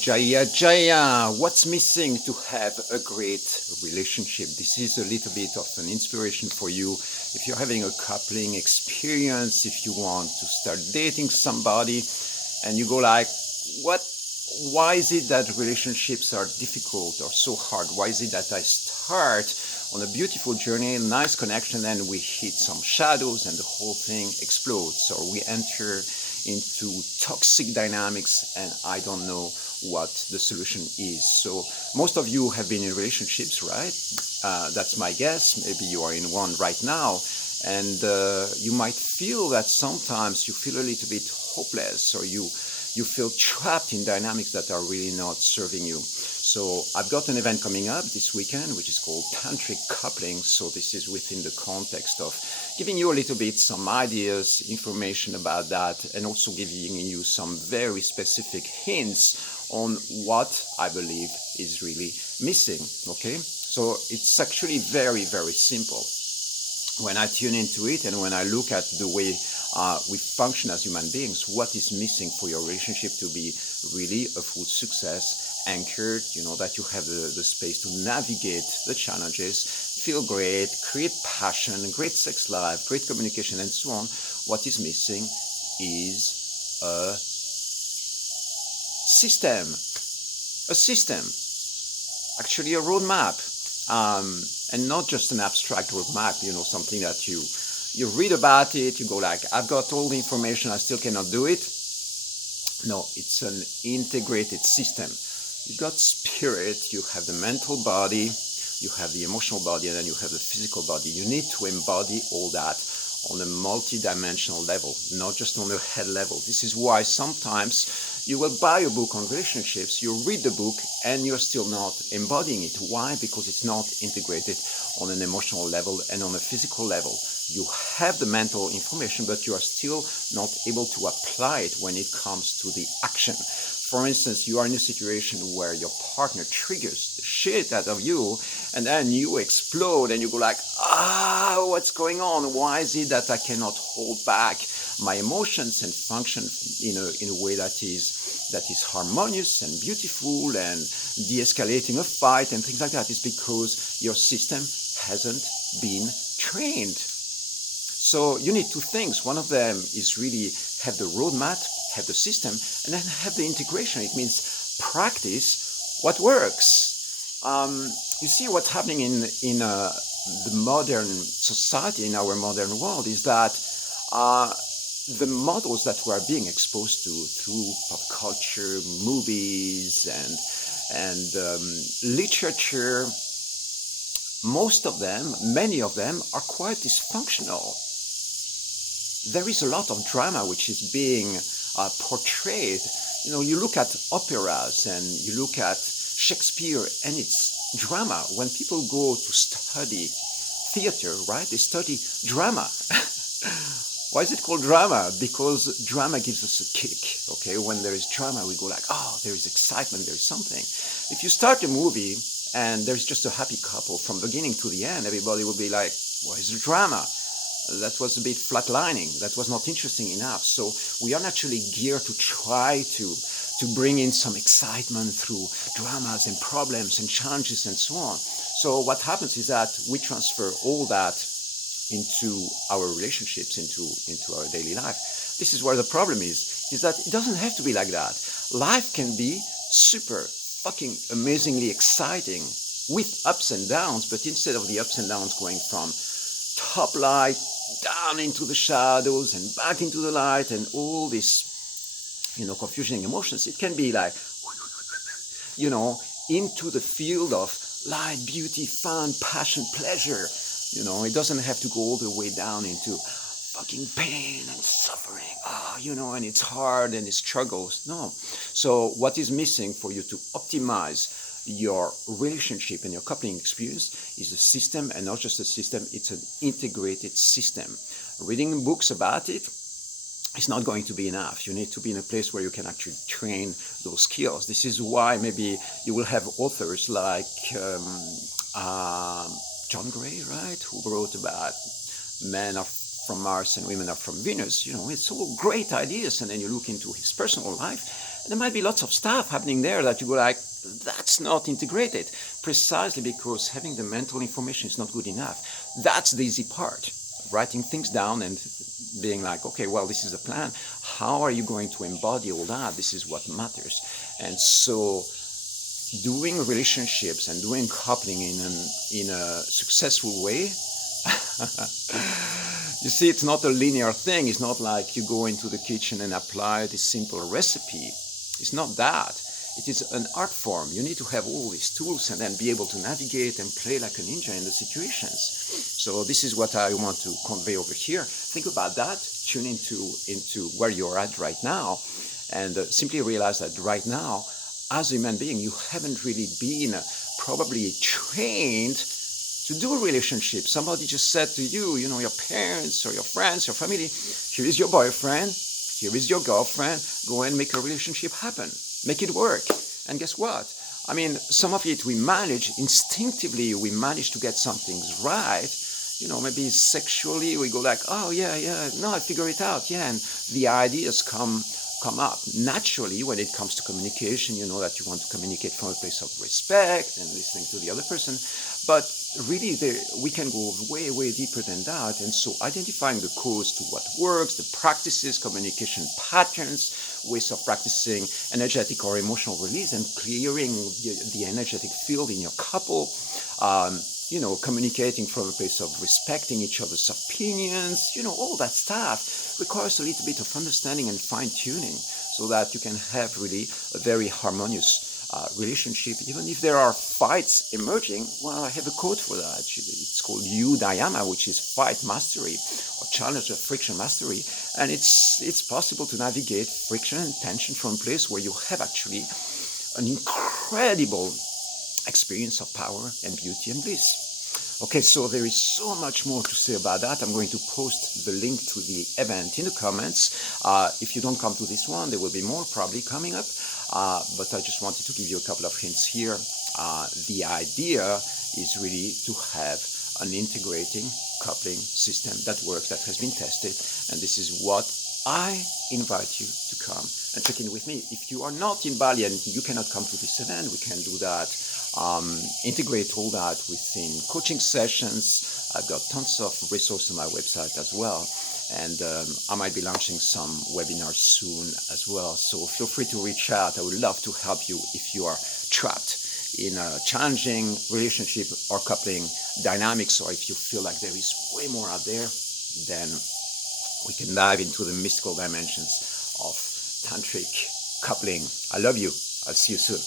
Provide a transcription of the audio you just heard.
Jaya Jaya, what's missing to have a great relationship? This is a little bit of an inspiration for you. If you're having a coupling experience, if you want to start dating somebody and you go like, what? Why is it that relationships are difficult or so hard? Why is it that I start on a beautiful journey, nice connection, and we hit some shadows and the whole thing explodes, or we enter into toxic dynamics and I don't know what the solution is. So most of you have been in relationships, right? That's my guess. Maybe you are in one right now, and you might feel that sometimes you feel a little bit hopeless, or you feel trapped in dynamics that are really not serving you. So I've got an event coming up this weekend, which is called Tantric Coupling. So this is within the context of giving you a little bit some ideas, information about that, and also giving you some very specific hints on what I believe is really missing. Okay, so it's actually very, very simple. When I tune into it and when I look at the way we function as human beings, what is missing for your relationship to be really a full success, anchored, that you have the space to navigate the challenges, feel great, create passion, great sex life, great communication, and so on. What is missing is a system. A system. Actually, a roadmap. And not just an abstract roadmap, something that you read about it, you go like, I've got all the information, I still cannot do it. No, it's an integrated system. You've got spirit, you have the mental body, you have the emotional body, and then you have the physical body. You need to embody all that on a multi-dimensional level, not just on a head level. This is why sometimes you will buy a book on relationships, you read the book, and you're still not embodying it. Why? Because it's not integrated on an emotional level and on a physical level. You have the mental information, but you are still not able to apply it when it comes to the action. For instance, you are in a situation where your partner triggers the shit out of you, and then you explode and you go like, what's going on? Why is it that I cannot hold back my emotions and function in a way that is harmonious and beautiful and de-escalating a fight and things like that? Is because your system hasn't been trained. So you need two things. One of them is really have the roadmap, have the system, and then have the integration. It means practice what works. You see what's happening in the modern society, in our modern world, is that the models that we are being exposed to through pop culture, movies, and literature, most of them, many of them, are quite dysfunctional. There is a lot of drama which is being portrayed. You look at operas and you look at Shakespeare, and it's drama. When people go to study theater, right, they study drama. Why is it called drama? Because drama gives us a kick, okay? When there is drama, we go like, there is excitement, there is something. If you start a movie and there's just a happy couple from beginning to the end, everybody will be like, what is the drama? That was a bit flatlining. That was not interesting enough. So we are naturally geared to try to bring in some excitement through dramas and problems and challenges and so on. So what happens is that we transfer all that into our relationships, into our daily life. This is where the problem is that it doesn't have to be like that. Life can be super fucking amazingly exciting with ups and downs, but instead of the ups and downs going from top light down into the shadows and back into the light and all this, confusing emotions, it can be like, into the field of light, beauty, fun, passion, pleasure. It doesn't have to go all the way down into fucking pain and suffering, and it's hard and it struggles. No. So what is missing for you to optimize your relationship and your coupling experience is a system, and not just a system, it's an integrated system. Reading books about it is not going to be enough. You need to be in a place where you can actually train those skills. This is why maybe you will have authors like John Gray, right, who wrote about men are from Mars and women are from Venus. It's all great ideas, and then you look into his personal life And there might be lots of stuff happening there that you go like, that's not integrated, precisely because having the mental information is not good enough. That's the easy part, writing things down and being like, okay, well, this is a plan. How are you going to embody all that? This is what matters. And so doing relationships and doing coupling in a successful way, you see, it's not a linear thing. It's not like you go into the kitchen and apply this simple recipe. It's not that. It is an art form. You need to have all these tools and then be able to navigate and play like a ninja in the situations. So this is what I want to convey over here. Think about that. Tune into where you're at right now, and simply realize that right now, as a human being, you haven't really been probably trained to do a relationship. Somebody just said to you, your parents or your friends, your family, here is your boyfriend, here is your girlfriend, go and make a relationship happen. Make it work. And guess what? I mean, some of it we manage instinctively, we manage to get some things right. Maybe sexually we go like, oh yeah, no, I figure it out. Yeah, and the ideas come up naturally. When it comes to communication, you know that you want to communicate from a place of respect and listening to the other person. But really, we can go way, way deeper than that. And so identifying the cause to what works, the practices, communication patterns, ways of practicing energetic or emotional release, and clearing the energetic field in your couple, communicating from a place of respecting each other's opinions, all that stuff requires a little bit of understanding and fine-tuning so that you can have really a very harmonious relationship, even if there are fights emerging. Well, I have a quote for that. It's called Udayama, which is fight mastery or challenge of friction mastery. And it's possible to navigate friction and tension from a place where you have actually an incredible experience of power and beauty and bliss. Okay, so there is so much more to say about that. I'm going to post the link to the event in the comments. If you don't come to this one, there will be more probably coming up. But I just wanted to give you a couple of hints here. The idea is really to have an integrating coupling system that works, that has been tested. And this is what I invite you to come and check in with me. If you are not in Bali and you cannot come to this event, we can do that. Integrate all that within coaching sessions. I've got tons of resources on my website as well. And I might be launching some webinars soon as well. So feel free to reach out. I would love to help you if you are trapped in a challenging relationship or coupling dynamics, or if you feel like there is way more out there, then we can dive into the mystical dimensions of tantric coupling. I love you. I'll see you soon.